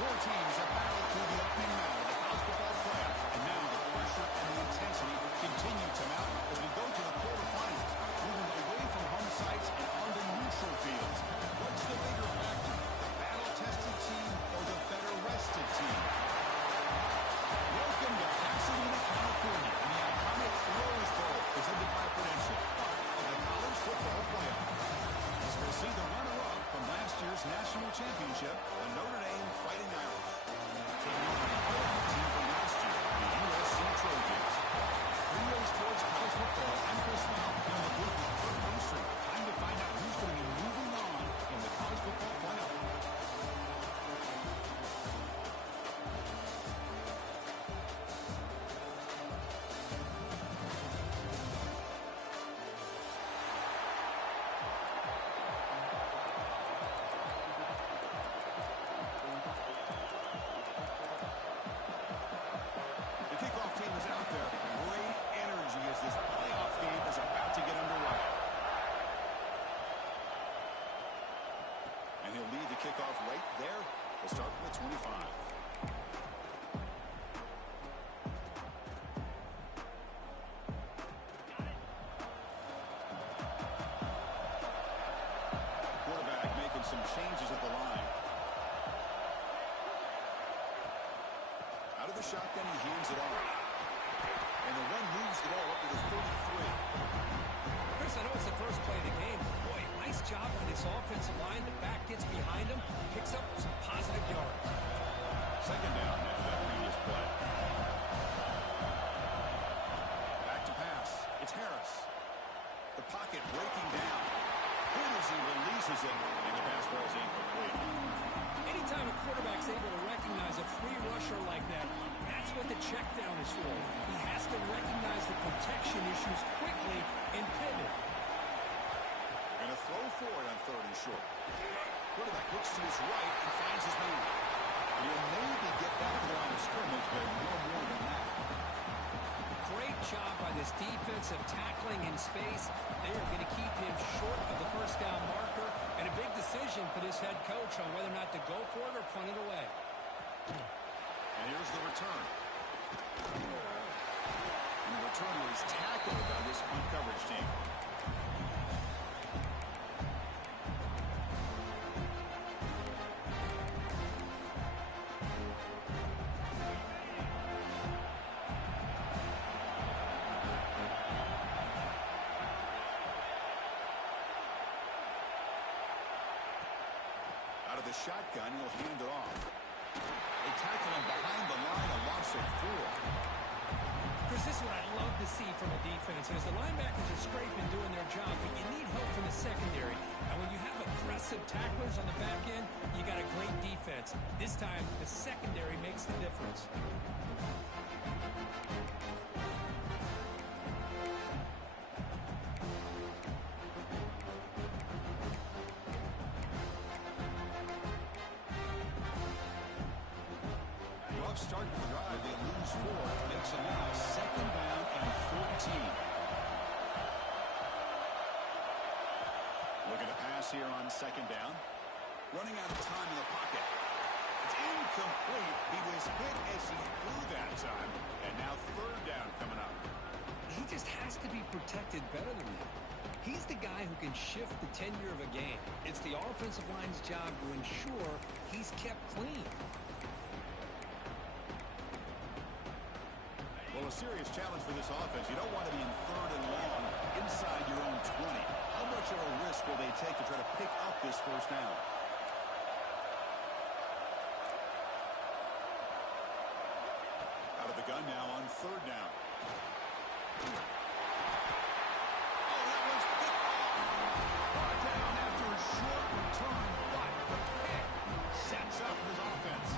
Four teams have battled through the opening round of the college football playoff, and now the pressure and the intensity continue to mount as we go to the quarterfinals, moving away from home sites and onto neutral fields. What's the bigger factor, the battle-tested team or the better-rested team? Welcome to Pasadena, California, and the iconic Rose Bowl, presented by Prudential, part of the college football playoff. As we'll see the runner-up from last year's national championship, the Notre Dame Fighting Irish, taking on the other team from last year, the USC Trojans. Three-way sports college football, I'm Chris Fowl, in the booth with Kurt Bumstree. Time to find out who's going to be moving on in the college football playoff. Kickoff right there to start with 25. Quarterback making some changes at the line. Out of the shotgun, he hands it off. And the one moves the ball up to the 33. Chris, I know it's the first play of the game. Boy, nice job on this offensive line. The back gets behind him, picks up some positive yards. Second down after that previous play. Back to pass. It's Harris. The pocket breaking down. Good as he releases it, and the pass ball is incomplete. Anytime a quarterback's able to recognize a free rusher like that, that's what the check down is for. He has to recognize the protection issues quickly and pivot. Going to throw for it on 3rd and short. Quarterback looks to his right and finds his man. He'll maybe get back to the line of scrimmage, but no more than that. Great job by this defensive tackling in space. They are going to keep him short of the first down marker, and a big decision for this head coach on whether or not to go for it or punt it away. And here's the return. And the returner is tackled by this punt coverage team. Out of the shotgun, he'll hand it off. They tackle him behind the line, a loss of 4. Chris, this is what I love to see from a defense. As the linebackers are scraping, doing their job, but you need help from the secondary. And when you have aggressive tacklers on the back end, you got a great defense. This time, the secondary makes the difference. Start the drive, they lose 4. Makes it now 2nd down and 14. Looking to pass here on 2nd down. Running out of time in the pocket. It's incomplete. He was hit as he threw that time. And now 3rd down coming up. He just has to be protected better than that. He's the guy who can shift the tenure of a game. It's the offensive line's job to ensure he's kept clean. Well, a serious challenge for this offense. You don't want to be in 3rd and long inside your own 20. How much of a risk will they take to try to pick up this 1st down? Out of the gun now on 3rd down. Oh, that one's picked off. Brought down after a short return, but the pick sets up his offense.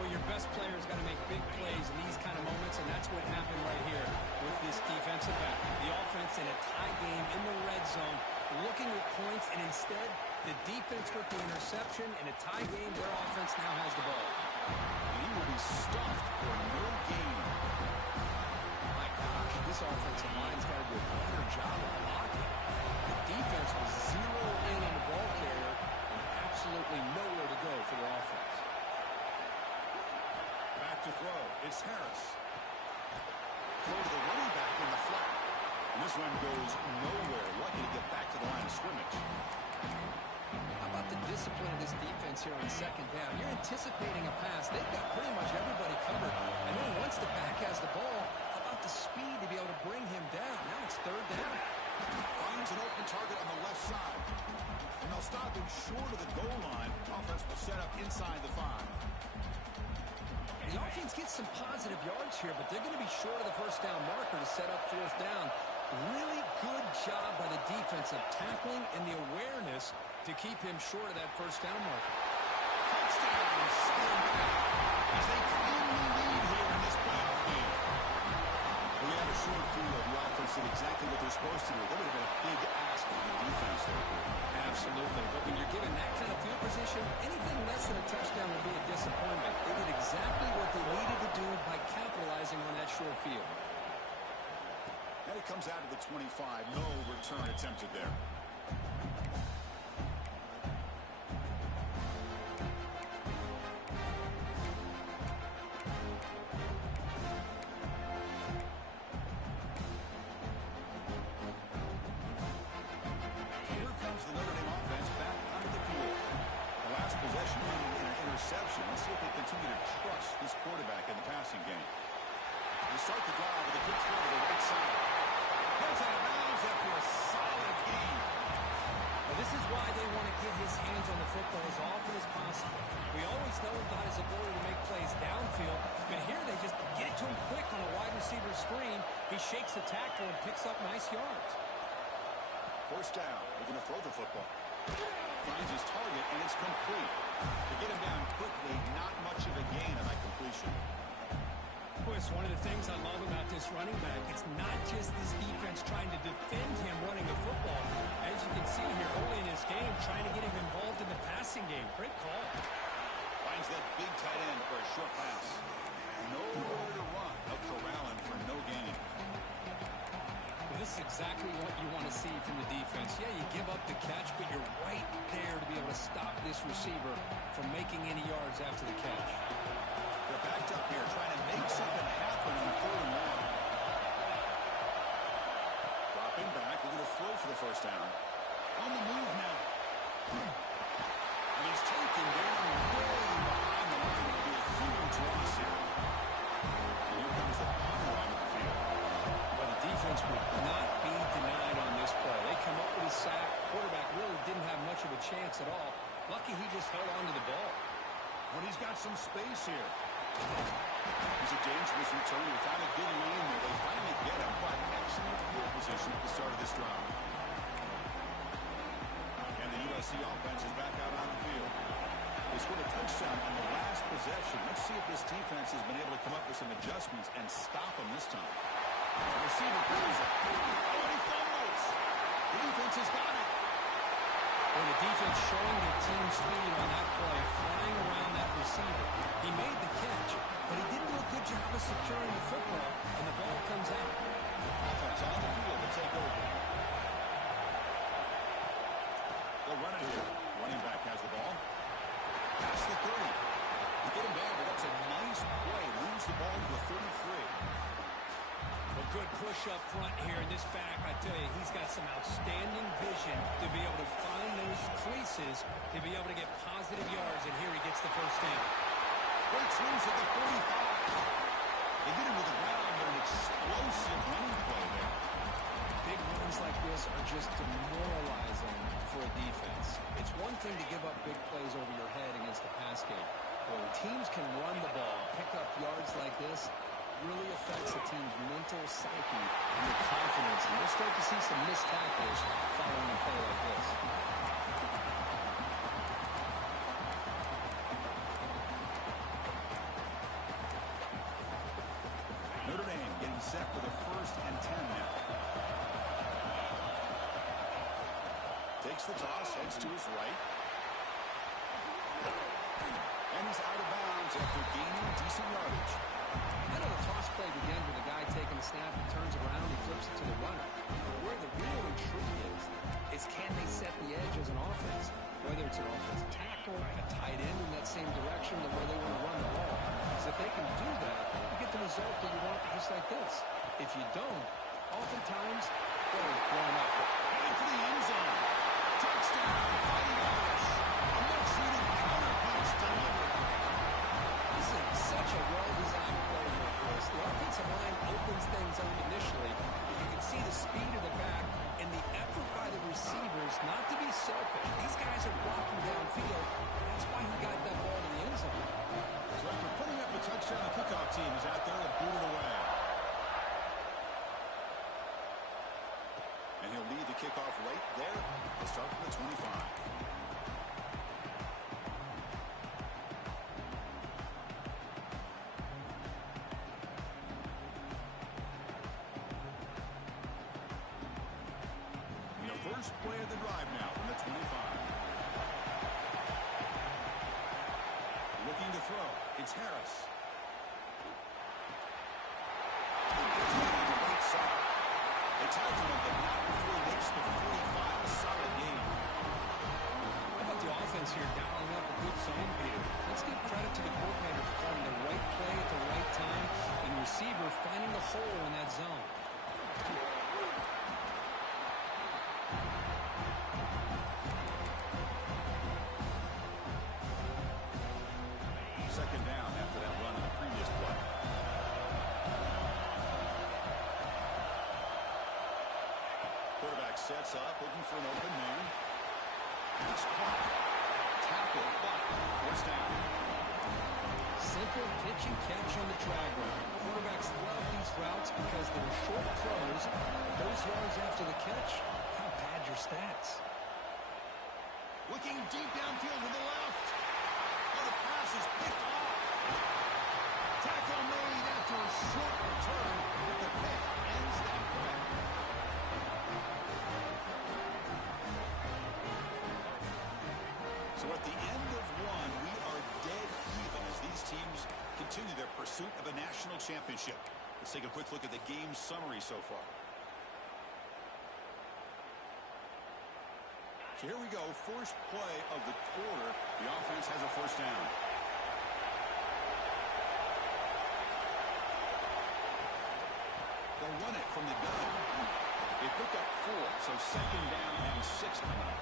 Well, your best player's got to make big plays in these kind of moments, and that's what happened right here with this defensive back. The offense in a tie game in the red zone, looking at points, and instead, the defense with the interception. In a tie game, their offense now has the ball. And he will be stuffed for no gain. My gosh, this offensive line's got to do a better job of blocking. The defense was 0 in on the ball carrier and absolutely nowhere to go for their offense. It's Harris. Throw to the running back in the flat. And this run goes nowhere. Lucky to get back to the line of scrimmage. How about the discipline of this defense here on second down? You're anticipating a pass. They've got pretty much everybody covered. And then once the back has the ball, how about the speed to be able to bring him down? Now it's third down. Finds an open target on the left side. And they'll stop him short of the goal line. Offense will set up inside the 5. The offense gets some positive yards here, but they're going to be short of the first down marker to set up fourth down. Really good job by the defense of tackling and the awareness to keep him short of that first down marker. Touchdown, still back as they cleanly lead here in this playoff game. We had a short field. The offense did exactly what they're supposed to do. That would have been a big ask for the defense there. Absolutely. But when you're given that kind of field position, anything less than a touchdown will be a disappointment. They did exactly what they needed to do by capitalizing on that short field. And it comes out of the 25. No return attempted there. Here comes the Notre Dame offense back onto the field. The last possession ending in an interception. Let's see if they continue to trust this quarterback in the passing game. They start the drive with a good throw to the right side. Goes out of bounds after a solid gain. Well, this is why they want to get his hands on the football as often as possible. We always know about his ability to make plays downfield, but here they just get it to him quick on a wide receiver screen. He shakes the tackle and picks up nice yards. First down. They're going to throw the football. Finds his target, and it's complete. To get him down quickly, not much of a gain on that completion. Boy, it's one of the things I love about this running back. It's not just this defense trying to defend him running the football. As you can see here early in this game, trying to get him involved in the passing game. Great call. Finds that big tight end for a short pass. Nowhere to run. They'll corral him for no gain. Well, this is exactly what you want to see from the defense. Yeah, you give up the catch, but you're right there to be able to stop this receiver from making any yards after the catch. They're backed up here, trying to make something happen on 3rd and 1. Dropping back, they're going to throw for the first down. On the move now. And he's taken down way behind the line. It'll be a huge loss here. And here comes the punter on the field. Well, the defense would not be denied on this play. They come up with a sack. Quarterback really didn't have much of a chance at all. Lucky he just held on to the ball. But he's got some space here. It's a dangerous return. They found a good lane there. They finally get him, but excellent field position at the start of this drive. And the USC offense is back out on the field. They scored a touchdown on the last possession. Let's see if this defense has been able to come up with some adjustments and stop them this time. The receiver brings it. Oh, and he fumbles. The defense has got it. Well, the defense showing their team speed on that play, flying around that receiver. He made the catch, but he didn't do a good job of securing the football, and the ball comes out. Offense on the field to take over. They'll run it here. Running back has the ball. Past the 30. They get him down, but that's a nice play. Moves the ball to the 33. Well, good push up front here in this back. I tell you, he's got some outstanding vision to be able to find those creases, to be able to get positive yards, and here he gets the first down. Great swings at the 45. They get him to the ground, but an explosive running play there. Big runs like this are just demoralizing for a defense. It's one thing to give up big plays over your head against the pass game. When teams can run the ball, pick up yards like this, really affects the team's mental psyche and the confidence. And we'll start to see some missed tackles following a play like this. Notre Dame getting set for the 1st and 10 now. Takes the toss, heads to his right. And he's out of bounds after gaining decent yardage. I know the toss play begins with a guy taking the snap, he turns around, he flips it to the runner. But where the real intrigue is can they set the edge as an offense? Whether it's an offensive tackle, a tight end in that same direction, the way they want to run the ball. because if they can do that, you get the result that you want just like this. If you don't, oftentimes, they're blown up. Heading for the end zone. Touchdown, Fighting Irish. A much-needed counter punch delivered. This is such a well-designed play here, Chris. The offensive line opens things up initially. You can see the speed of the back and the effort by the receivers not to be selfish. These guys are blocking downfield. That's why he got that ball to the end zone. So after putting up a touchdown, the kickoff team is out there to boot it away. And he'll lead the kickoff right there. He'll start from the 25. First play of the drive now from the 25. Looking to throw. It's Harris. Right side. They tackle him, but not before he makes the 45. A solid game. How about the offense here dialing up a good zone beater? Let's give credit to the coordinator for calling the right play at the right time and receiver finding the hole in that zone. Second down after that run on the previous play. Quarterback sets up, looking for an open man. It's caught. Tackle, but forced down. Simple pitch and catch on the drag route. Quarterbacks love these routes because they're short throws. Those yards after the catch kind of pad your stats. Looking deep downfield to the left. Oh, the pass is picked off. Tackle made after a short return, but the pick ends that play. So at the end of one, we are dead even as these teams continue their pursuit of a national championship. Let's take a quick look at the game summary so far. So here we go, first play of the quarter. The offense has a first down. They'll run it from the gun. They pick up 4, so second down and 6 coming up.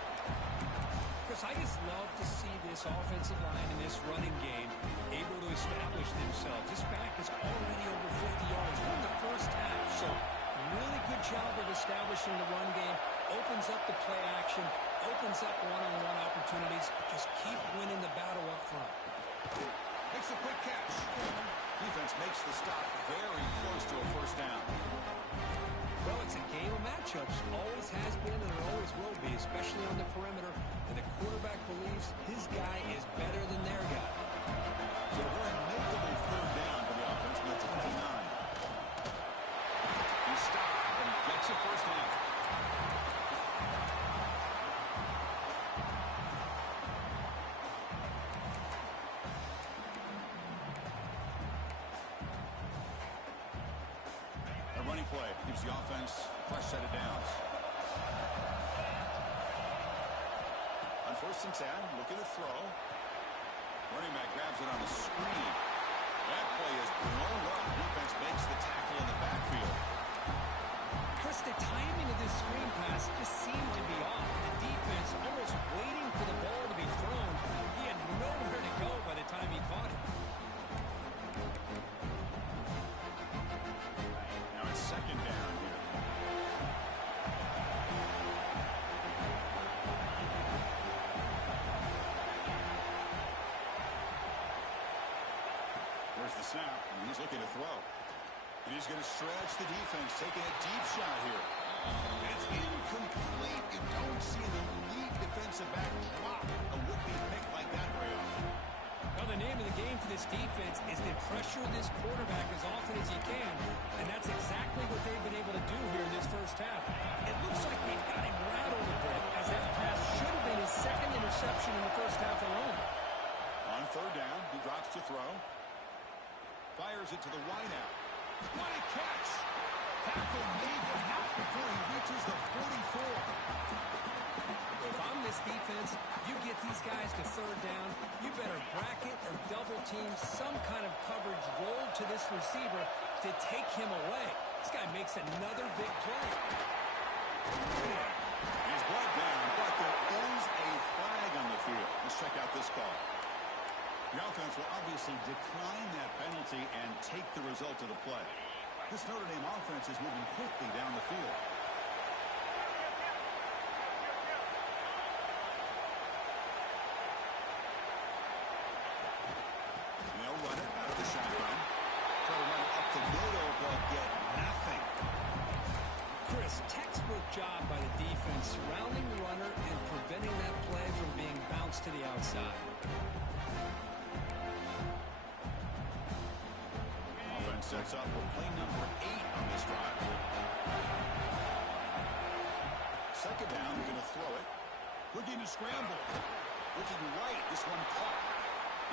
Chris, I just love to see this offensive line in this running game able to establish themselves. This back is already over 50 yards in the first half, so really good job of establishing the run game. Opens up the play action, opens up one-on-one opportunities. Just keep winning the battle up front. Makes a quick catch. Defense makes the stop very close to a first down. Well, it's a game of matchups. Always has been and it always will be, especially on the perimeter. And the quarterback believes his guy is better than their guy. So a very makeable third down for the offense with 29. He stopped and gets a first down. A running play gives the offense a fresh set of downs. On 1st and 10, looking to throw. Running back grabs it on the screen. That play is blown up. Defense makes the tackle in the backfield. Chris, the timing of this screen pass just seemed to be off. The defense almost waiting for the ball to be thrown. He had nowhere to go by the time he caught it. Now it's second down here. There's the snap, and he's looking to throw. And he's going to stretch the defense, taking a deep shot here. And it's incomplete. You don't see the lead defensive back drop a would-be pick like that very often. Well, the name of the game for this defense is to pressure this quarterback as often as you can, and that's exactly what they've been able to do here in this first half. It looks like they've got him rattled a bit, as that pass should have been his second interception in the first half alone. On third down, he drops to throw. Fires it to the wideout. What a catch! Tackle made from half before he reaches the 44. If I'm this defense, you get these guys to third down, you better bracket or double both teams some kind of coverage rolled to this receiver to take him away. This guy makes another big play. He's brought down, but there is a flag on the field. Let's check out this call. The offense will obviously decline that penalty and take the result of the play. This Notre Dame offense is moving quickly down the field. They'll run it out of the shotgun. Try to run it up the middle, but get nothing. Chris, textbook job by the defense surrounding the runner and preventing that play from being bounced to the outside. Offense sets up for play number 8 on this drive. Second down, they're going to throw it. Looking to scramble. Looking right, this one caught.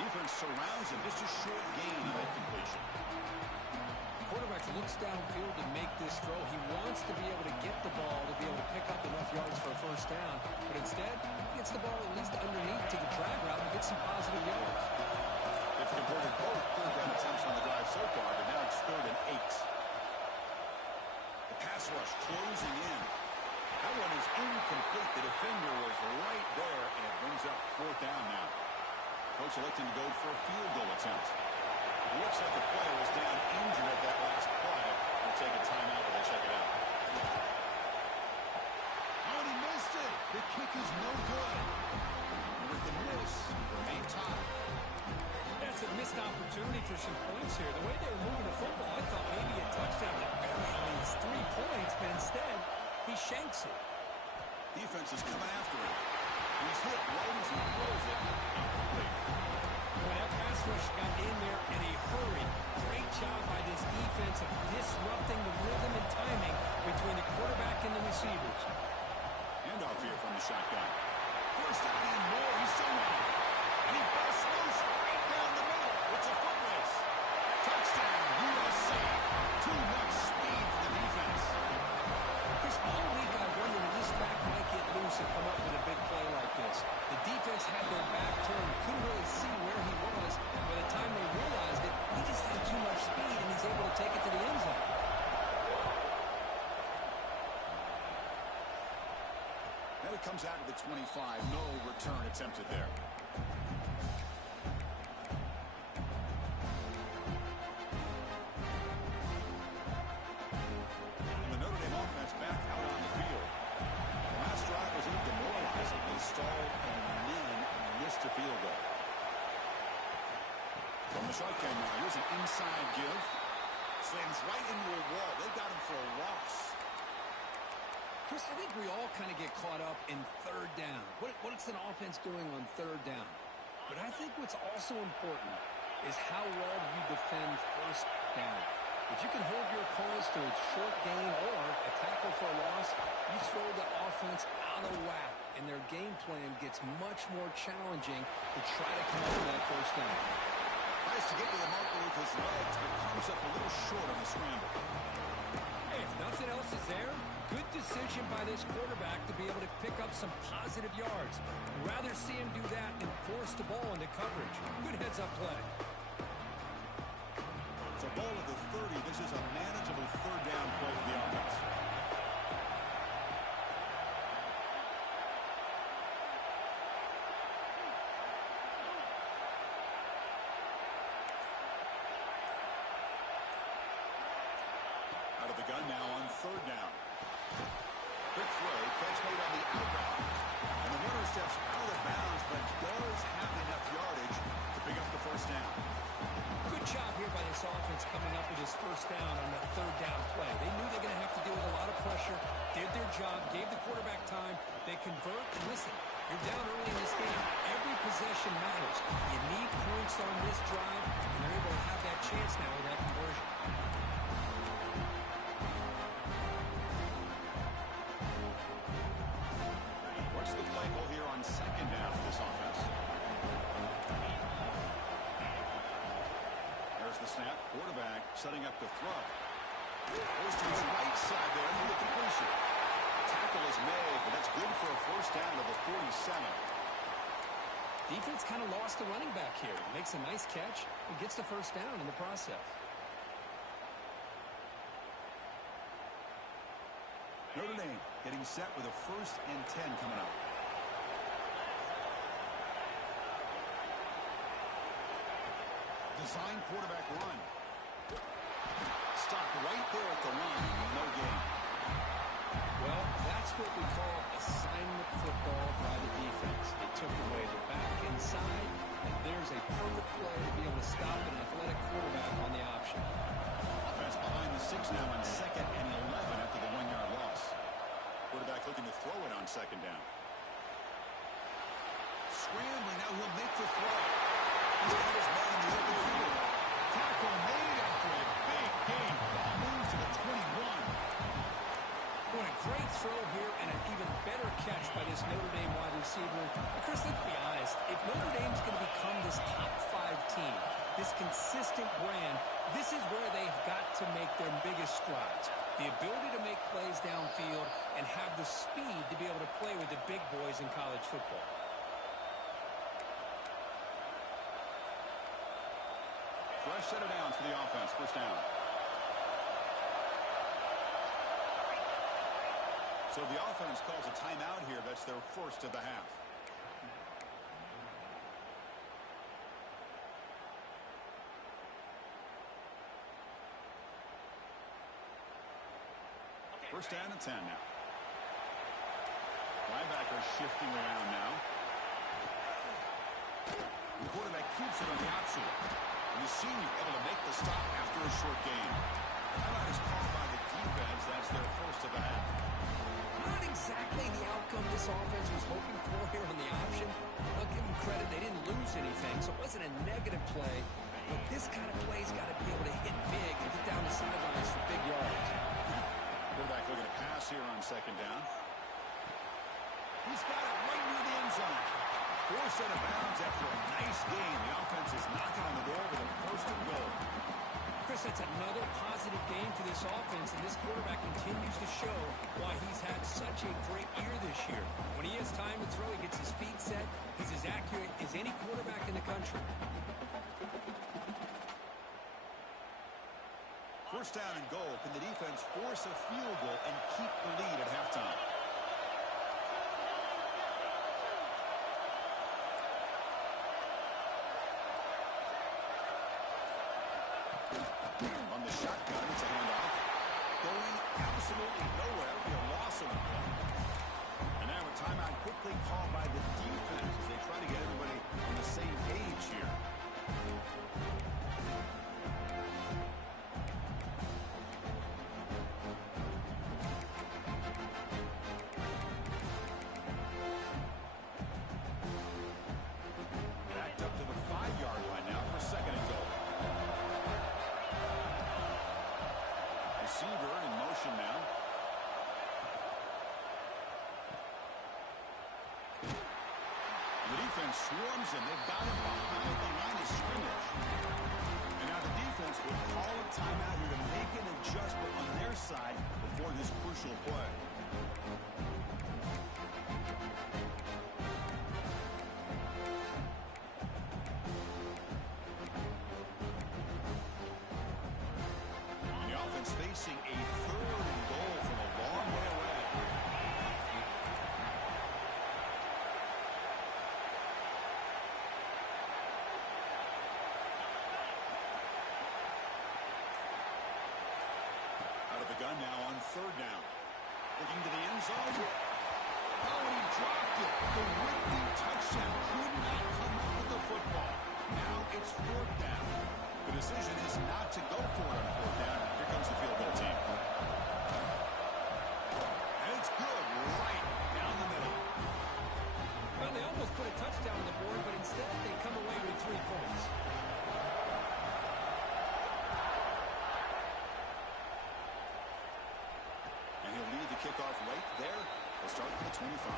Defense surrounds him. Just a short gain on that completion. Quarterback looks downfield to make this throw. He wants to be able to get the ball to be able to pick up enough yards for a first down. But instead, he gets the ball at least underneath to the drag route and gets some positive yards. They've converted both third down attempts on the drive so far, but now it's 3rd and 8. The pass rush closing in. That one is incomplete. The defender was right there, and it brings up 4th down now. Coach electing to go for a field goal attempt. It looks like the player was down injured at that last play. They'll take a timeout when they check it out. Oh, and he missed it. The kick is no good. With the miss, remain tied. That's a missed opportunity for some points here. The way they were moving the football, I thought maybe a touchdown that barely means 3 points, but instead, he shanks it. Defense is coming after him. He's hit right as he throws it. Incomplete. Well, that pass rush got in there in a hurry. Great job by this defense of disrupting the rhythm and timing between the quarterback and the receivers. Handoff here from the shotgun. First down and more. He's somewhere. And he busts loose right down the middle. It's a foot race. Touchdown, USC. Too much speed for the defense. This all week I wondered if this back might get loose and come up with a big play like this. The defense had their back turned, couldn't really see where he was. By the time they realized it, he just had too much speed, and he's able to take it to the end zone. And it comes out of the 25. No return attempted there. And the Notre Dame offense back out on the field. The last drive was demoralizing. They stalled and then missed a field goal. From the shotgun now, here's an inside give. Slams right into a wall. They got him for a loss. Chris, I think we all kind of get caught up in 3rd down. What's an offense doing on 3rd down? But I think what's also important is how well do you defend 1st down. If you can hold your opponents to a short gain or a tackle for a loss, you throw the offense out of whack, and their game plan gets much more challenging to try to come up with that 1st down. Tries to get to the marker with his legs, but comes up a little short on the scramble. Hey, if nothing else is there, good decision by this quarterback to be able to pick up some positive yards. Rather see him do that than force the ball into coverage. Good heads-up play. It's a ball at the 30. This is a manageable 3rd down play for the offense. Out of the gun now on 3rd down. Quick throw, catch made on the outbound. And the runner steps out of bounds, but does have enough yardage to pick up the 1st down. Good job here by this offense coming up with his 1st down on that 3rd down play. They knew they were going to have to deal with a lot of pressure, did their job, gave the quarterback time. They convert, and listen, you're down early in this game. Every possession matters. You need points on this drive, and they're able to have that chance now with that conversion. What's the play call here on 2nd down for this offense? There's the snap. Quarterback setting up the throw. Goes to his right side there for the completion. Tackle is made, but that's good for a 1st down to the 47. Defense kind of lost the running back here. Makes a nice catch and gets the first down in the process. Notre Dame getting set with a 1st and 10 coming up. Design quarterback run. Stopped right there at the line. No gain. Well, that's what we call assignment football by the defense. They took away the back inside, and there's a perfect play to be able to stop an athletic quarterback on the option. Offense behind the 6 now on 2nd and 11 after the 1-yard loss. Quarterback looking to throw it on 2nd down. Scrambling, now he'll make the throw. He's got his man in the open field. Tackle made after a big gain. Ball moves to the 21. What a great throw here and an even better catch by this Notre Dame wide receiver. But Chris, let's be honest. If Notre Dame's going to become this top 5 team, this consistent brand, this is where they've got to make their biggest strides. The ability to make plays downfield and have the speed to be able to play with the big boys in college football. Fresh set of downs for the offense. 1st down. So the offense calls a timeout here. That's their 1st of the half. First down and 10 now. Linebacker shifting around now. The quarterback keeps it on the option. And the senior able to make the stop after a short gain. Timeout is called by the defense. That's their 1st of the half. Not exactly the outcome this offense was hoping for here on the option. I'll give them credit. They didn't lose anything, so it wasn't a negative play. But this kind of play's got to be able to hit big and get down the sidelines for big yards. Quarterback looking to pass here on 2nd down. He's got it right near the end zone. 4 set of bounds after a nice gain. The offense is knocking on the door with a 1st and goal. Chris, that's another positive game for this offense, and this quarterback continues to show why he's had such a great year this year. When he has time to throw, he gets his feet set. He's as accurate as any quarterback in the country. 1st down and goal. Can the defense force a field goal and keep the lead at halftime? On the shotgun, it's a handoff. Going absolutely nowhere. It'll be a loss of the play. And now a timeout quickly called by the defense as they try to get everybody on the same page here. Backed up to the 5-yard line now for 2nd and goal. Receiver in motion now. The defense swarms him. They've got him behind the line of scrimmage. And now the defense will call a timeout here to make an adjustment on their side before this crucial play. Facing a 3rd and goal from a long way away. Out of the gun now on 3rd down. Looking to the end zone. Oh, and he dropped it. The Whitney touchdown could not come up with the football. Now it's 4th down. The decision is not to go for it on 4th down. Here comes the field goal team. And it's good right down the middle. Well, they almost put a touchdown on the board, but instead they come away with 3 points. And he'll lead the kickoff right there. He'll start at the 25.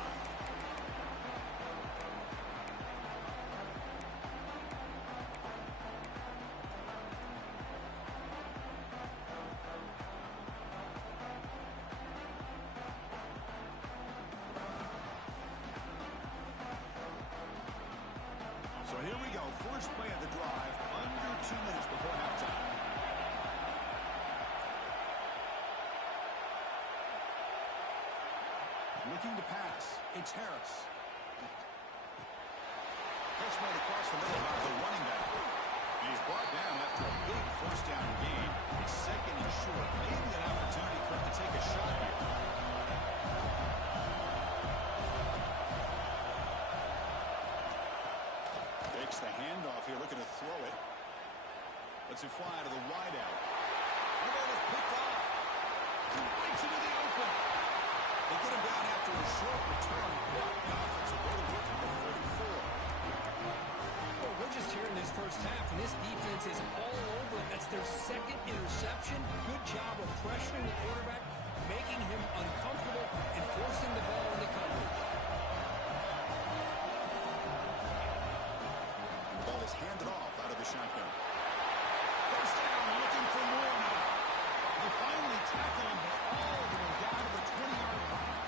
to pass. It's Harris. Pitch made across the middle by the running back. And he's brought down after a big first down gain. It's second and short. Maybe an opportunity for him to take a shot here. Takes the handoff here, looking to throw it. Lets it fly to the wideout. And the ball is picked off. Breaks into the open. They get him down after a short return. But the offensive goal to the 34. Well, we're just here in this first half, and this defense is all over it. That's their second interception. Good job of pressuring the quarterback, making him uncomfortable, and forcing the ball into coverage. The ball is handed off out of the shotgun. First down, looking for more now. They finally tackle him, but all the way down to the 20-yard line.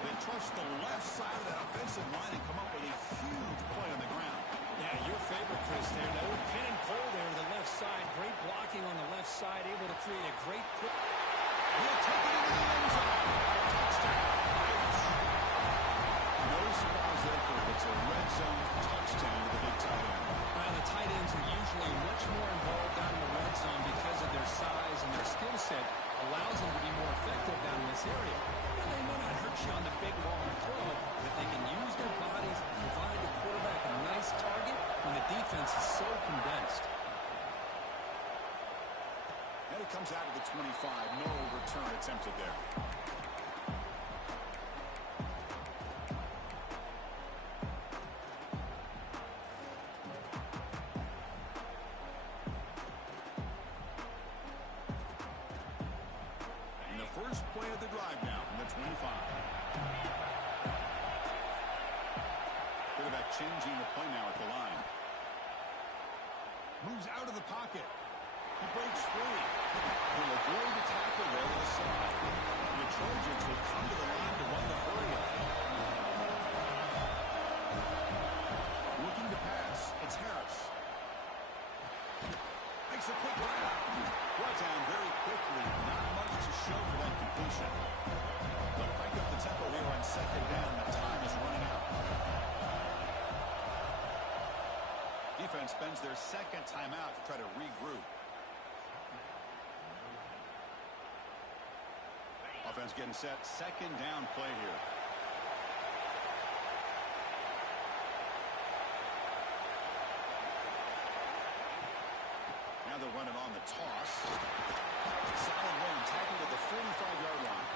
They trust the left side of that offensive line and come up with a huge play on the ground. Yeah, your favorite, Chris, there. No pin and pull there to the left side. Great blocking on the left side, able to create a great pull. He'll take it into the end zone. Touchdown. No surprise there, Kurt. It's a red zone touchdown to the big tight end. Well, the tight ends are usually much more involved down in the red zone because of their size and their skill set allows them to be more effective down in this area. Now, they may not hurt you on the big long throw, but they can use their bodies and provide the quarterback a nice target when the defense is so condensed. And it comes out of the 25. No return attempted there. And the first play of the drive now from the 25. Quarterback changing the play now at the line. Moves out of the pocket. He breaks free. He'll avoid the tackle there to the side. The Trojans will come to the line to run the hurry up. Looking to pass. It's Harris. Makes a quick grab. Brought down very quickly. Not much to show for that completion. They'll crank up the tempo here on second down. The time is running out. Defense spends their second timeout to try to regroup. Offense getting set. Second down play here. Now they're running on the toss. Solid run. Tackled at the 45-yard line.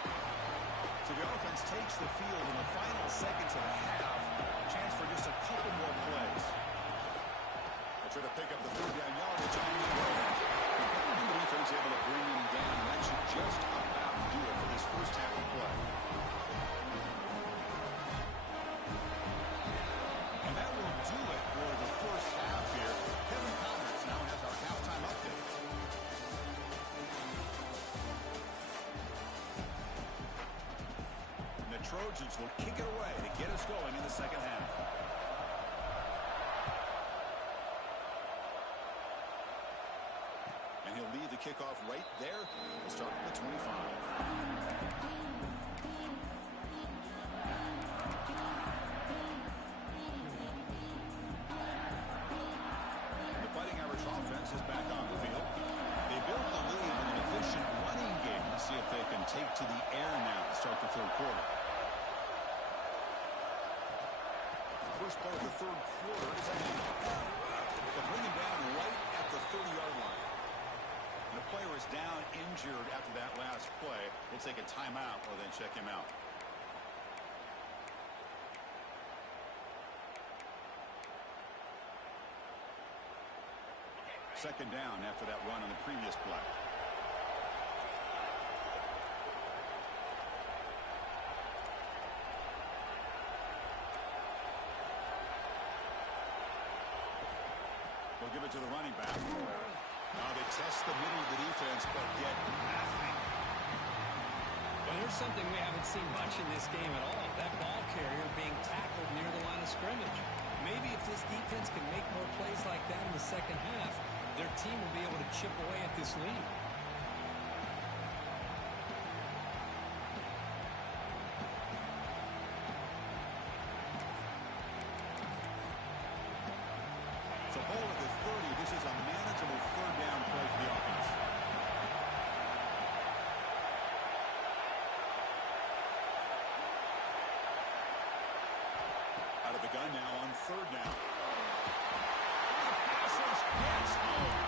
So the offense takes the field in the final seconds of the half. Chance for just a couple more plays. They'll try to pick up the third down yardage on the way. And the defense able to bring him down. That should just about do it for this first half of play. And that will do it for the first half here. Kevin Connors now has our halftime update. And the Trojans will kick it away to get us going in the second half. And he'll lead the kickoff right there. We'll start at the 25. The Fighting Irish offense is back on the field. They built the lead with an efficient running game. Let's see if they can take to the air now to start the third quarter. First play of the third quarter is a handoff. They'll bring him down right at the 30-yard line. And the player is down injured after that last play. We'll take a timeout or then check him out. Second down after that run on the previous play. They'll give it to the running back. Now they test the middle of the defense, but get nothing. Well, there's something we haven't seen much in this game at all. That ball carrier being tackled near the line of scrimmage. Maybe if this defense can make more plays like that in the second half, their team will be able to chip away at this lead. third down. The passes gets home.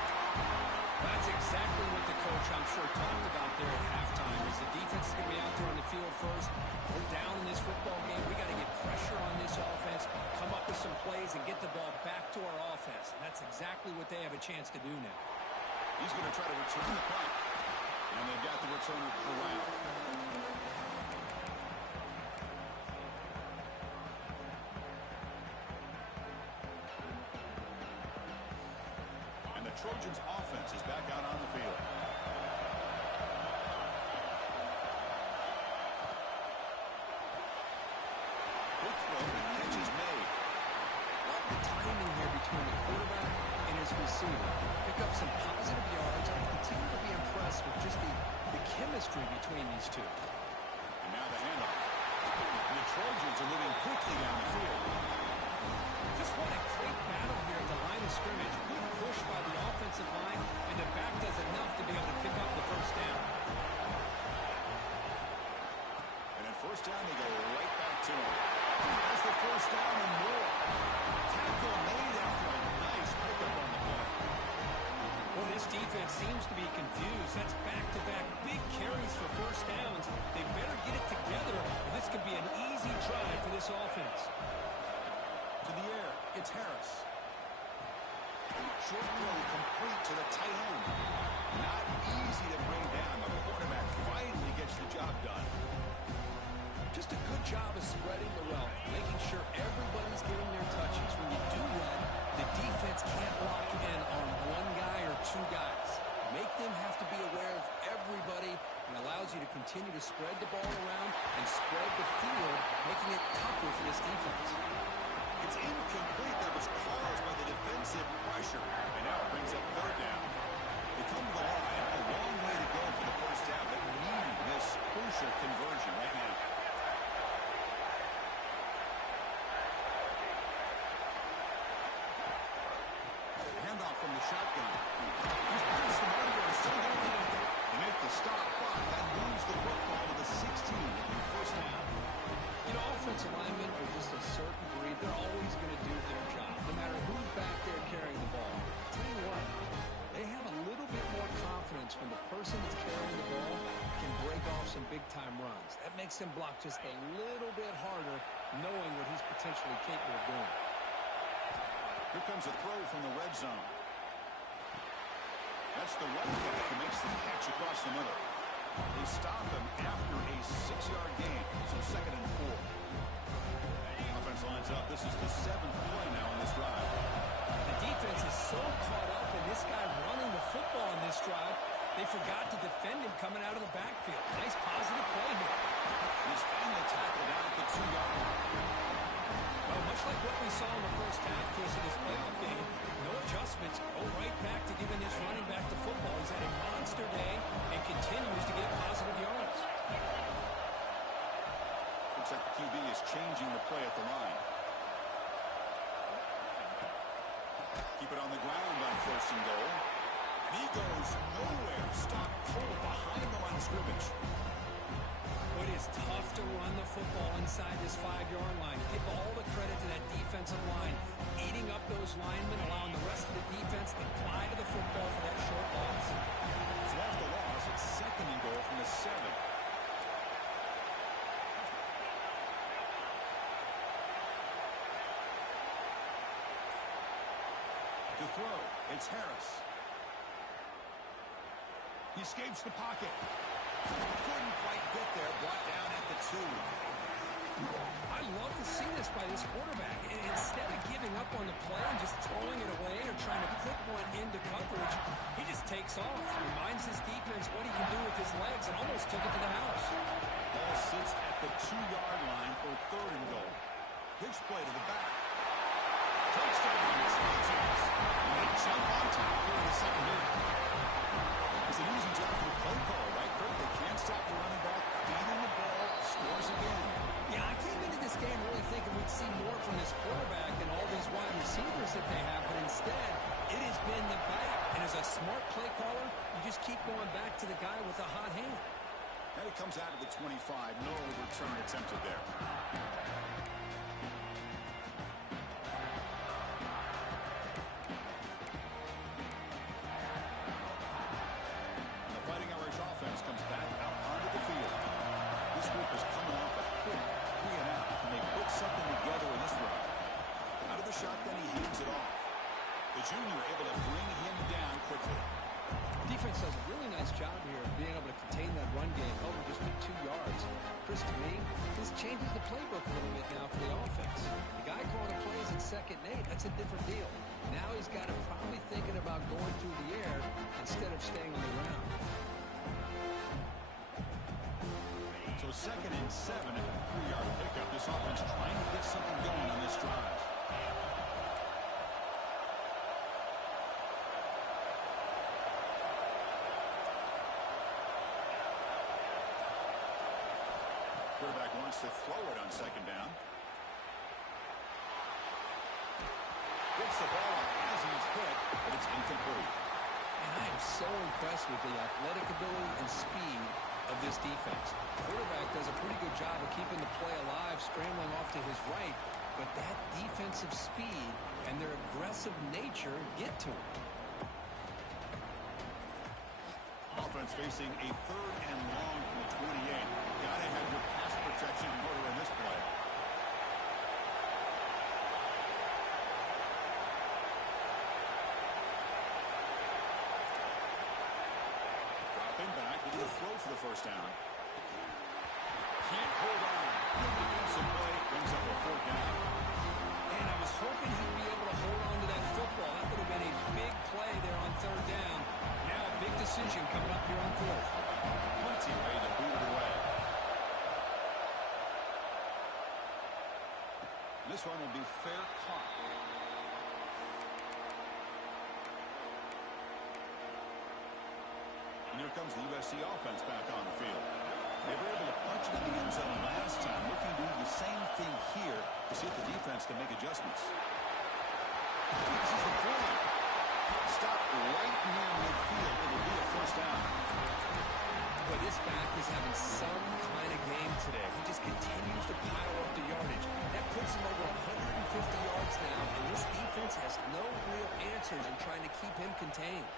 That's exactly what the coach, I'm sure, talked about there at halftime. Is the defense is going to be out there on the field first. We're down in this football game. We got to get pressure on this offense, come up with some plays, and get the ball back to our offense. And that's exactly what they have a chance to do now. He's going to try to return the punt. And they've got the returner corralled. And the Trojans' offense is back out on the field. Quick throw, and catch is made. Love the timing here between the quarterback and his receiver. Pick up some positive yards. I continue to be impressed with just the chemistry between these two. And now the handoff. And the Trojans are moving quickly down the field. Just what a great battle here at the line of scrimmage. Good push by the offensive line, and the back does enough to be able to pick up the first down. And at first down, they go right back to him. That's the first down and more. Tackle made after a nice pickup on the play. Well, this defense seems to be confused. That's back-to-back big carries for first downs. They better get it together, or this could be an easy drive for this offense. To the air, it's Harris. Short throw complete to the tight end. Not easy to bring down. The quarterback finally gets the job done. Just a good job of spreading the wealth, making sure everybody's getting their touches. When you do that, the defense can't lock in on one guy or two guys. Make them have to be aware of everybody, and allows you to continue to spread the ball around and spread the field, making it tougher for this defense. It's incomplete. That was caused by the defensive pressure. And now it brings up third down. They come to the line. A long way to go for the first down, but needing this crucial conversion right now. Handoff from the shotgun. He's past the marker and still going to make the stop, but that moves the football to the 16 and first down. You know, offensive linemen are just a certain breed. They're always going to do their job, no matter who's back there carrying the ball. I'll tell you what, they have a little bit more confidence when the person that's carrying the ball can break off some big-time runs. That makes him block just a little bit harder, knowing what he's potentially capable of doing. Here comes a throw from the red zone. That's the running back who makes the catch across the middle. They stop him after a 6-yard gain, so 2nd and 4. Offense lines up. This is the 7th play now in this drive. The defense is so caught up in this guy running the football in this drive, they forgot to defend him coming out of the backfield. Nice positive play here. He's finally tackled down at the 2-yard line. Well, much like what we saw in the first half, Chris, of this playoff game, no adjustments. Go right back to giving this running back the football. He's had a monster day and continues to get positive yards. Looks like the QB is changing the play at the line. Keep it on the ground on 1st and goal. And he goes nowhere. Stop cold behind the line of scrimmage. It is tough to run the football inside this 5-yard line. Give all the credit to that defensive line, eating up those linemen, allowing the rest of the defense to fly to the football for that short loss. So after the loss, it's 2nd and goal from the 7. To throw, it's Harris. He escapes the pocket. Couldn't quite get there, brought down at the 2. I love to see this by this quarterback. Instead of giving up on the play and just throwing it away or trying to put one into coverage, he just takes off. Reminds his defense what he can do with his legs and almost took it to the house. Ball sits at the 2-yard line for 3rd and goal. Pitch play to the back. Touchdown on the Trojans. And they jump on top here in the second half. It's an easy job for the play caller, right, Kirk? They can't stop the running back, feeding the ball, scores again. Yeah, I came into this game really thinking we'd see more from this quarterback and all these wide receivers that they have, but instead, it has been the back. And as a smart play caller, you just keep going back to the guy with the hot hand. And it comes out of the 25. No return attempted there. junior able to bring him down quickly. Defense does a really nice job here of being able to contain that run game over just 2 yards. Chris, to me, this changes the playbook a little bit now for the offense. The guy calling the plays at 2nd and 8, that's a different deal. Now he's got him probably thinking about going through the air instead of staying on the ground. So 2nd and 7 at the 3-yard pickup. This offense trying to get something going on this drive. Quarterback wants to throw it on 2nd down. Gets the ball as he's hit, but it's incomplete. And I am so impressed with the athletic ability and speed of this defense. The quarterback does a pretty good job of keeping the play alive, scrambling off to his right, but that defensive speed and their aggressive nature get to him. Offense facing a 3rd and long from the 28. Gotta have your pass protection in order in this play. Dropping back, looking to throw for the 1st down. Can't hold on. Good defensive play, brings up a 4th down. And I was hoping he'd be able to hold on to that football. That would have been a big play there on 3rd down. Now a big decision coming up here on 4th. Plenty ready to boot it away. This one will be fair caught. And here comes the USC offense back on the field. They were able to punch it in the end zone last time. Looking to do the same thing here to see if the defense can make adjustments. This is the point. Stop right near midfield. It will be a 1st down. Boy, this back is having some kind of game today. He just continues to pile up the yardage. That puts him over 150 yards now, and this defense has no real answers in trying to keep him contained.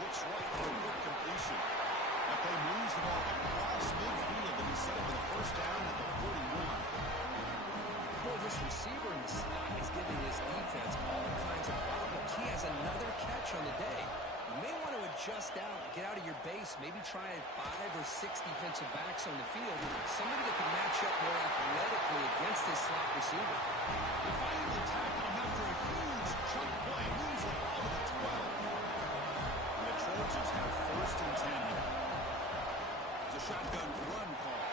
Looks right for a good completion. That play moves the ball across midfield, and he's set up for the 1st down at the 41. Boy, this receiver in the slot is giving his defense all kinds of problems. He has another catch on the day. You may want to adjust out, get out of your base, maybe try 5 or 6 defensive backs on the field. Somebody that can match up more athletically against this slot receiver. They finally tackle him after a huge chunk play. Moves the ball to the 12. And the Trojans have 1st and 10 here. It's a shotgun run call.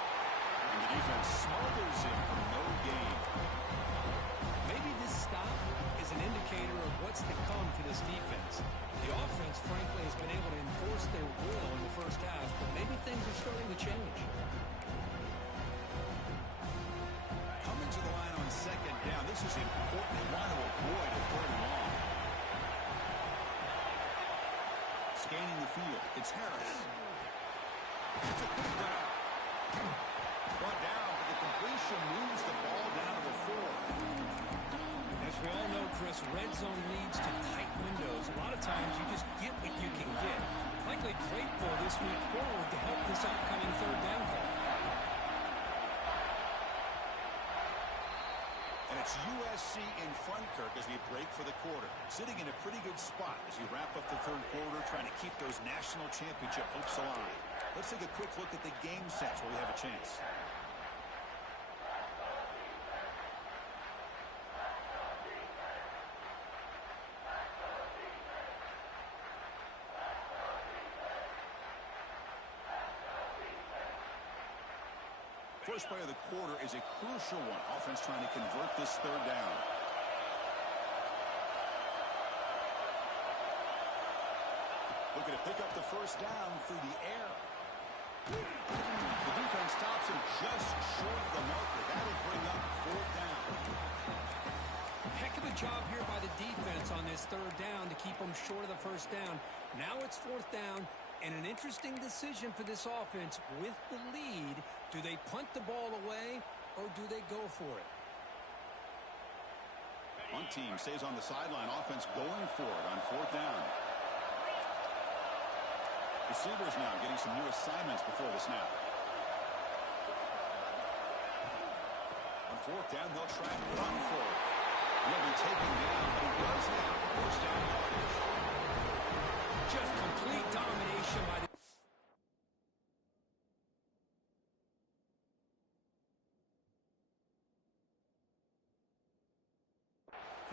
And the defense smothers him for no gain. Maybe this stop is an indicator of what's to come for this defense. The offense, frankly, has been able to enforce their will in the 1st half, but maybe things are starting to change. Coming to the line on 2nd down. This is important. They want to avoid a 3rd and long. Scanning the field. It's Harris. It's a quick route. Brought down, but the completion moves the ball down to the 4. As we all know, Chris, red zone leads to tight windows. A lot of times you just get what you can get. Likely played for this week forward to help this upcoming 3rd down call. And it's USC in front, Kirk, as we break for the quarter. Sitting in a pretty good spot as we wrap up the 3rd quarter, trying to keep those national championship hopes alive. Let's take a quick look at the game sets where we have a chance. First play of the quarter is a crucial one. Offense trying to convert this 3rd down. Looking to pick up the 1st down through the air. The defense stops him just short of the marker. That'll bring up 4th down. Heck of a job here by the defense on this 3rd down to keep them short of the 1st down. Now it's 4th down. And an interesting decision for this offense with the lead. Do they punt the ball away or do they go for it? One team stays on the sideline. Offense going for it on 4th down. Receivers now getting some new assignments before the snap. On 4th down, they'll try and run for it. He'll be taken down, but he does have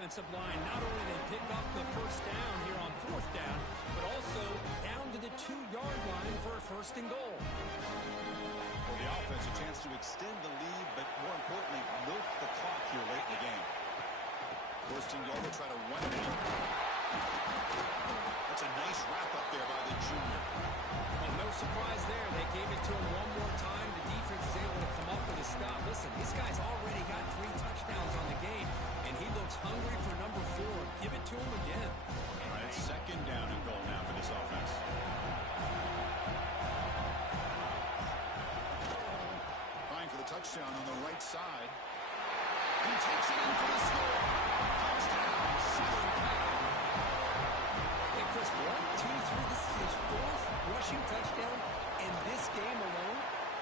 offensive line. Not only they pick up the first down here on fourth down, but also down to the 2-yard line for a first and goal. For the offense, a chance to extend the lead, but more importantly, milk the clock here late in the game. First and goal, they'll try to run it in. That's a nice wrap up there by the junior. Well, no surprise there. They gave it to him one more time. The defense is able to come up with a stop. Listen, this guy's already got 3 touchdowns on the game, and he looks hungry for number 4. Give it to him again. All right, it's second down and goal now for this offense. Trying for the touchdown on the right side. He takes it in for the score. Touchdown, Southern Cal. Hey, Chris, 1, 2, 3. This is his 4th rushing touchdown in this game alone.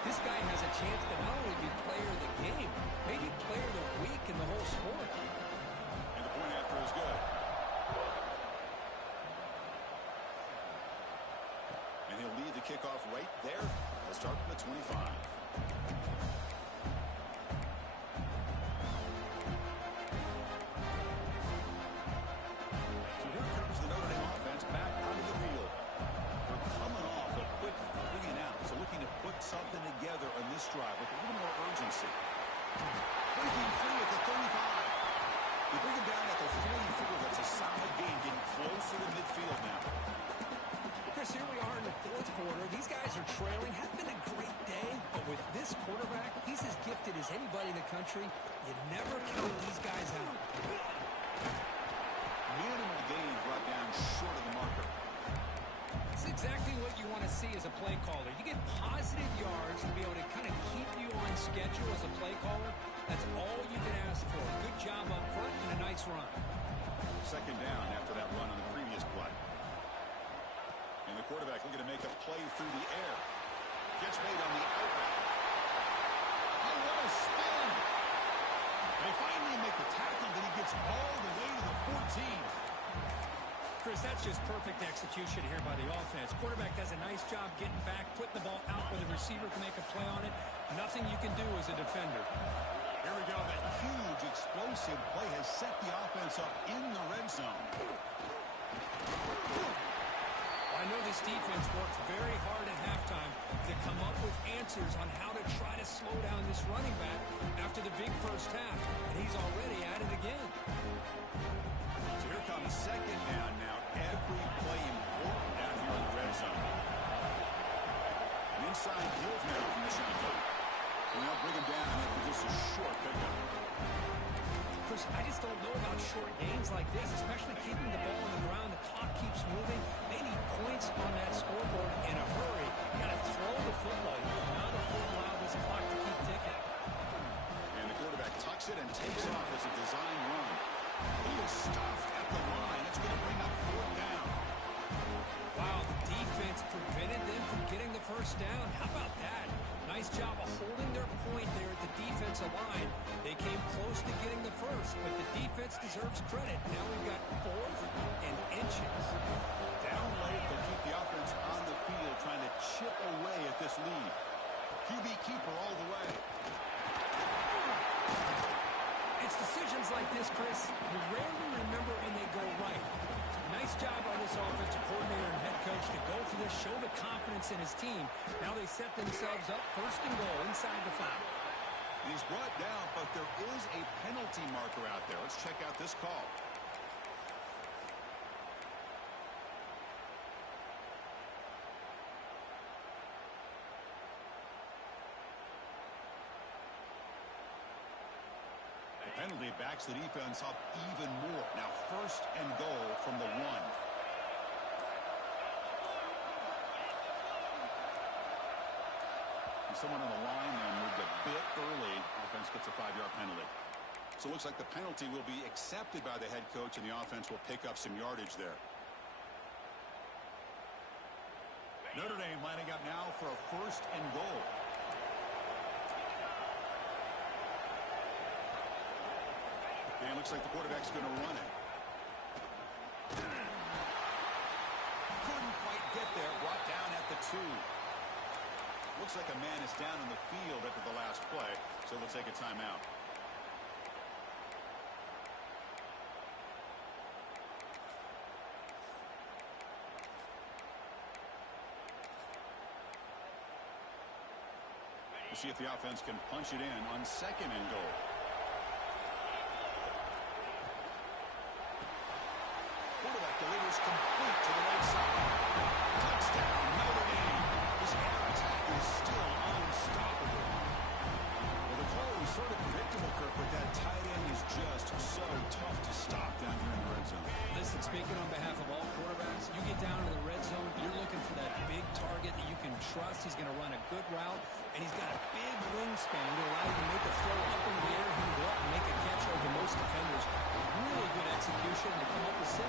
This guy has a chance to not only be player of the game, maybe player of the week in the whole sport. And the point after is good. And he'll lead the kickoff right there. They'll start from the 25. Something together on this drive with a little more urgency. Breaking free at the 35. They bring him down at the 44. That's a solid gain, getting closer to midfield now. Chris, here we are in the 4th quarter. These guys are trailing. Hasn't been a great day, but with this quarterback, he's as gifted as anybody in the country. You never count these guys out. Minimal gain brought down short of the marker. It's exactly what you want to see as a play caller. You get positive yards to be able to kind of keep you on schedule as a play caller. That's all you can ask for. Good job up front and a nice run. Second down after that run on the previous play. And the quarterback looking to make a play through the air. Gets made on the outlet. Oh, what a spin! They finally make the tackle, but he gets all the way to the 14. Chris, that's just perfect execution here by the offense. Quarterback does a nice job getting back, putting the ball out where the receiver can make a play on it. Nothing you can do as a defender. Here we go. That huge, explosive play has set the offense up in the red zone. I know this defense worked very hard at halftime to come up with answers on how to try to slow down this running back after the big first half, and he's already at it again. So here comes second down now. Every play important down here in the red zone. An inside give now from the shotgun. And they'll bring him down after just a short pickup. Chris, I just don't know about short gains like this, especially keeping the ball on the ground. The clock keeps moving. They need points on that scoreboard in a hurry. You got to throw the football. You cannot afford to allow this clock to keep ticking. And the quarterback tucks it and takes off as a design run. He is stuffed at the line. It's going to bring up 4th down. Wow, the defense prevented them from getting the first down. How about that? Nice job of holding their point there at the defensive line. They came close to getting the first, but the defense deserves credit. Now we've got 4th and inches. Down late, they'll keep the offense on the field trying to chip away at this lead. QB keeper all the way. It's decisions like this, Chris, you rarely remember when they go right. Nice job by this offensive coordinator and head coach to go for this, show the confidence in his team. Now they set themselves up first and goal inside the 5. He's brought down, but there is a penalty marker out there. Let's check out this call. Penalty backs the defense up even more. Now first and goal from the 1. And someone on the line there moved a bit early. Offense gets a 5-yard penalty. So it looks like the penalty will be accepted by the head coach, and the offense will pick up some yardage there. Notre Dame lining up now for a first and goal. And it looks like the quarterback's going to run it. Couldn't quite get there. Brought down at the 2. Looks like a man is down in the field after the last play, so they'll take a timeout. see if the offense can punch it in on 2nd and goal. Quarterback delivers complete to the right side. Touchdown, Notre Dame. This air attack is still unstoppable. Well, the call was sort of predictable, Kirk, but that tight end is just so tough to stop down here in the red zone. Listen, speaking on behalf of all quarterbacks, you get down to the red zone, you're looking for that big target that you can trust. He's going to run a good route, and he's got a big wingspan to allow you to make a throw up in the air. He can go up and make a catch over most defenders. Really good execution. They come up with 6.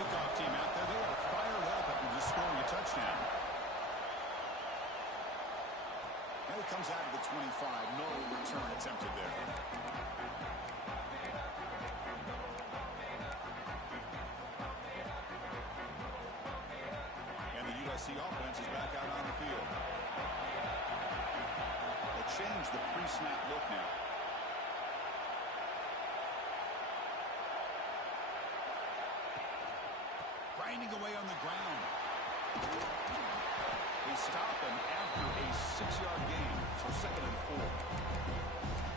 Kickoff team out there. They are fired up after just scoring a touchdown. And it comes out of the 25. No return attempted there. And the USC offense is back out on the field. They'll change the pre-snap look now. Grinding away on the ground. They stop him after a 6-yard gain, so 2nd and 4.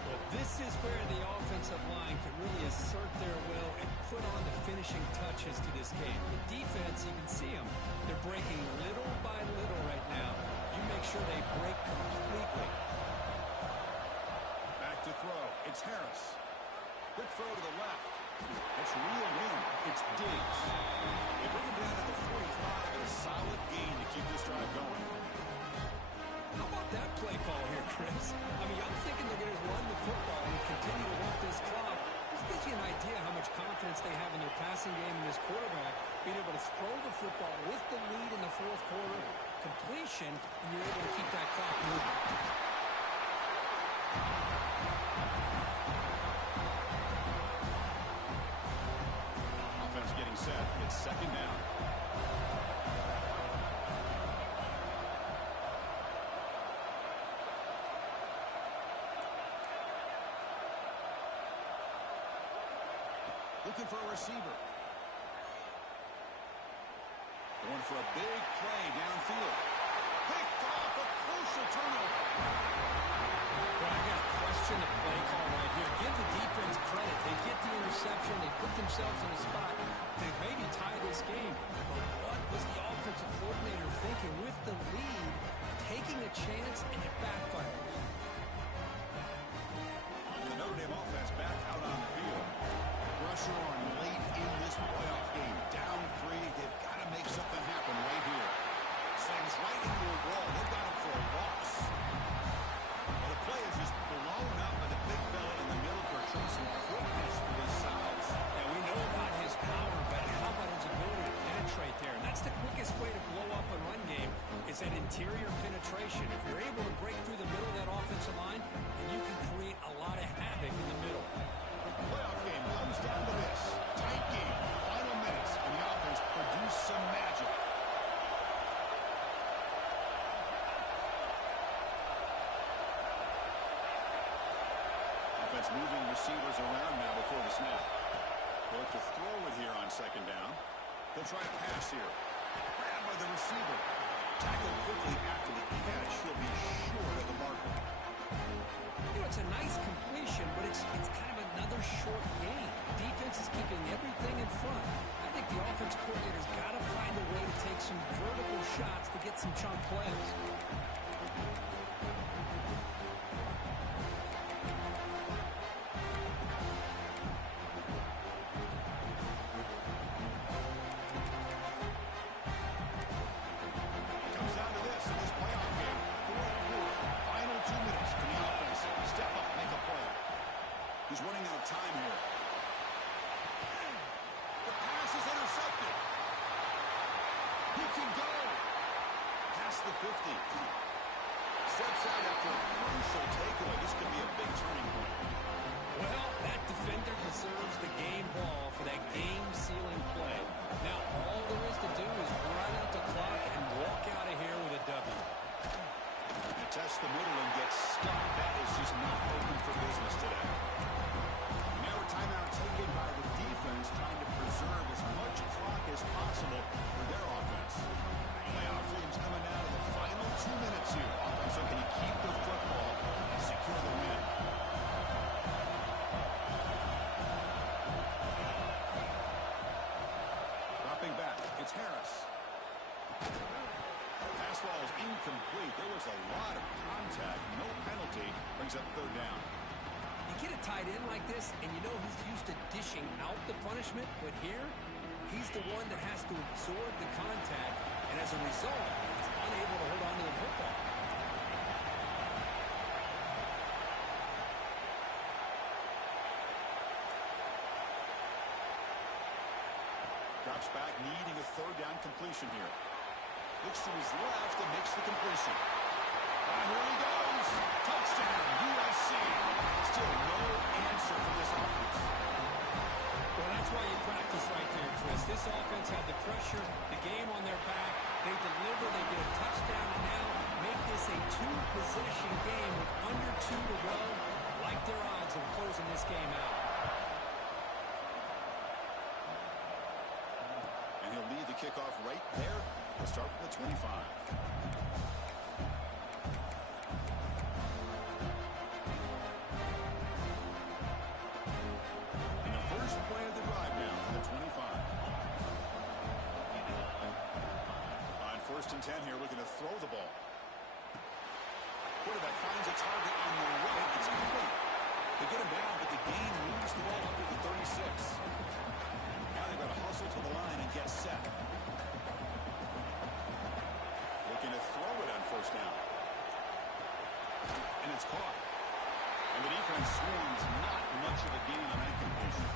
Well, this is where the offensive line can really assert their will and put on the finishing touches to this game. The defense, you can see them. They're breaking little by little right now. You make sure they break completely. Back to throw. It's Harris. Good throw to the left. It's reeled in. It's Diggs. They bring him down at the 45 and a solid gain to keep this drive going. How about that play call here, Chris? I mean, I'm thinking they're going to run the football and continue to work this clock. This gives you an idea how much confidence they have in their passing game and this quarterback being able to throw the football with the lead in the 4th quarter, completion, and you're able to keep that clock moving. Getting set. It's 2nd down. Looking for a receiver. Going for a big play downfield. Picked off, a crucial turnover. Well, I got to question the play call right here. Give the defense credit. They get the interception. They put themselves in a spot to maybe tie this game. But what was the offensive coordinator thinking with the lead, taking a chance, and it backfired? And the Notre Dame offense back out on the field. Pressure on late in this playoff game. Down 3. They've got to make something happen right here. Slams right into a wall. They've got him for a loss. Well, the play is just blown up by the big fella in the middle for some quickness for his size. And we know about his power, but how about his ability to penetrate there? And that's the quickest way to blow up a run game is that interior penetration. If you're able to break through the middle of that offensive line, then you can create a lot of havoc in the middle. The playoff game comes down to this. Tight game, final minutes, and the offense produced some magic. Offense moving receivers around now before the snap. They'll have to throw it here on 2nd down. They'll try to pass here. Grabbed by the receiver. Tackled quickly after the catch. He'll be short of the marker. You know, it's a nice completion, but it's kind of another short game. The defense is keeping everything in front. I think the offense coordinator's got to find a way to take some vertical shots to get some chunk plays. He's running out of time here. The pass is intercepted. He can go. Past the 50. Steps out after a crucial takeaway. This could be a big turning point. Well, that defender deserves the game ball for that game-sealing play. Now, all there is to do is run out the clock and walk out of here with a W. You test the middle and get stuck. That is just not open for business today. Now a timeout taken by the defense, trying to preserve as much clock as possible for their offense. Playoff teams coming down to the final 2 minutes here. Offense looking to keep the football falls incomplete. There was a lot of contact. No penalty. Brings up third down. You get a tight end like this, and you know he's used to dishing out the punishment, but here, he's the one that has to absorb the contact, and as a result, he's unable to hold on to the football. Drops back, needing a third down completion here. Looks to his left and makes the completion. And here he goes. Touchdown, USC. Still no answer for this offense. Well, that's why you practice right there, Chris. This offense had the pressure, the game on their back. They deliver, they get a touchdown, and now make this a two-possession game with under 2 to go. Like their odds of closing this game out. And he'll lead the kickoff right there. We'll start with the 25. First and 10 here, looking to throw the ball. Quarterback finds a target on the right. It's complete. They get him down, but the gain moves the ball up to the 36. Now they've got to hustle to the line and get set. Looking to throw it on first down. And it's caught. And the defense swarms not much of a gain on that completion.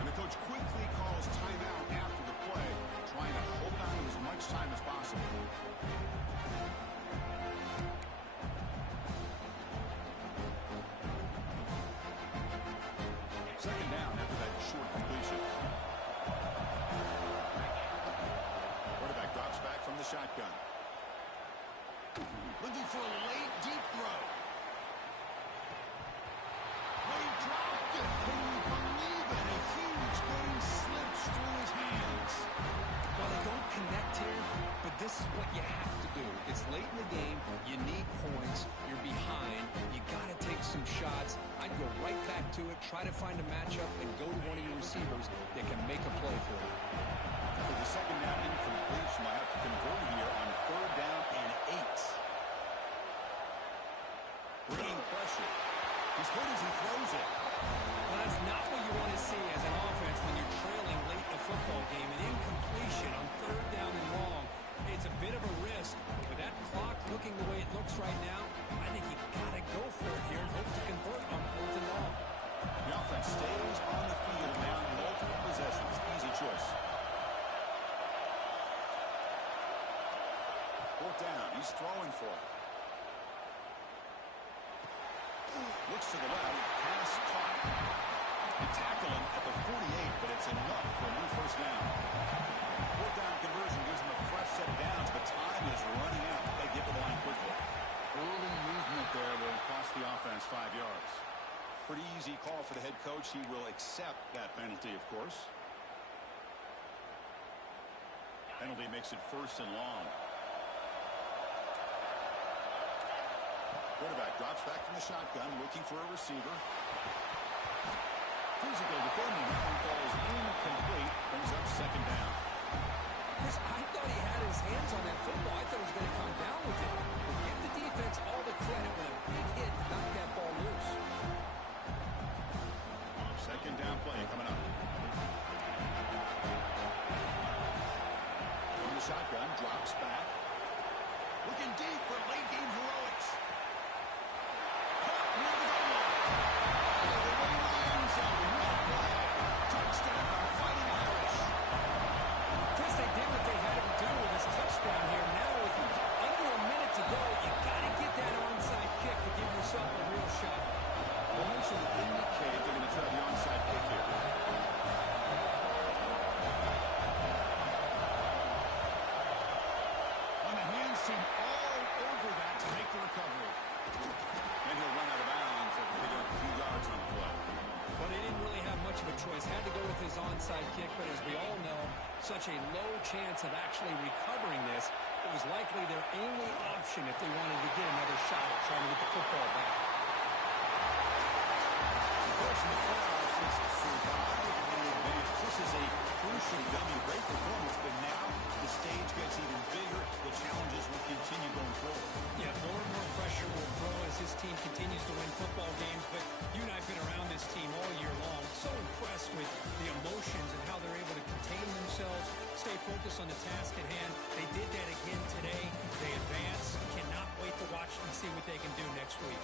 And the coach quickly calls timeout after the play, trying to hold on to as much time as possible. Second down after that short completion. Quarterback drops back from the shotgun. Looking for a late, deep throw. They dropped it. Can you believe it? A huge gain slips through his hands. Well, they don't connect here, but this is what you have to do. It's late in the game. You need points. You're behind. You got to take some shots. I'd go right back to it, try to find a matchup, and go to one of your receivers that can make a play for you. For the second down incompletion, I have to convert here on third down and 8. Bringing pressure. He's good as he throws it. Well, that's not what you want to see as an offense when you're trailing late in a football game. An incompletion on third down and long. It's a bit of a risk. With that clock looking the way it looks right now, I think you got to go for it here and hope to convert on fourth and long. The offense stays on the field now, multiple possessions. Easy choice. Fourth down. He's throwing for it. Looks to the left. Pass caught. They tackle him at the 48, but it's enough for a new first down. Fourth down conversion gives them a fresh set of downs, but time is running out. They get to the line quickly. Early movement there will cost the offense 5 yards. Pretty easy call for the head coach. He will accept that penalty, of course. Penalty makes it first and long. Quarterback drops back from the shotgun, looking for a receiver. Physical defending, that one falls incomplete, brings up second down. Chris, I thought he had his hands on that football. I thought he was going to come down with it. But give the defense all the credit with a big hit to knock that ball loose. Second down play coming up. From the shotgun, drops back. Looking deep for late game heroics. Near the goal line. The way to the end zone. What a play. Touchdown, Fighting Irish. Chris, they did what they had to do with this touchdown here. Now with under a minute to go, you got to get that onside kick to give yourself a real shot. The motion indicate they're going to try the onside kick here. On the hands team all over that to make the recovery. And he'll run out of bounds after picking up a few yards on the play. Well, they didn't really have much of a choice. Had to go with his onside kick, but as we all know, such a low chance of actually recovering this. It was likely their only option if they wanted to get another shot at trying to get the football back. The coach in the playoffs is to survive and advance. This is a crucial W. Great performance, but now the stage gets even bigger. The challenge is continues to win football games, but you and I have been around this team all year long. So impressed with the emotions and how they're able to contain themselves, stay focused on the task at hand. They did that again today. They advance. Cannot wait to watch and see what they can do next week.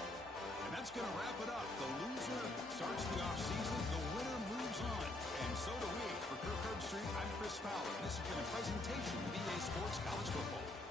And that's going to wrap it up. The loser starts the offseason. The winner moves on. And so do we. For Kirk Herbstreit, I'm Chris Fowler. This has been a presentation of EA Sports College Football.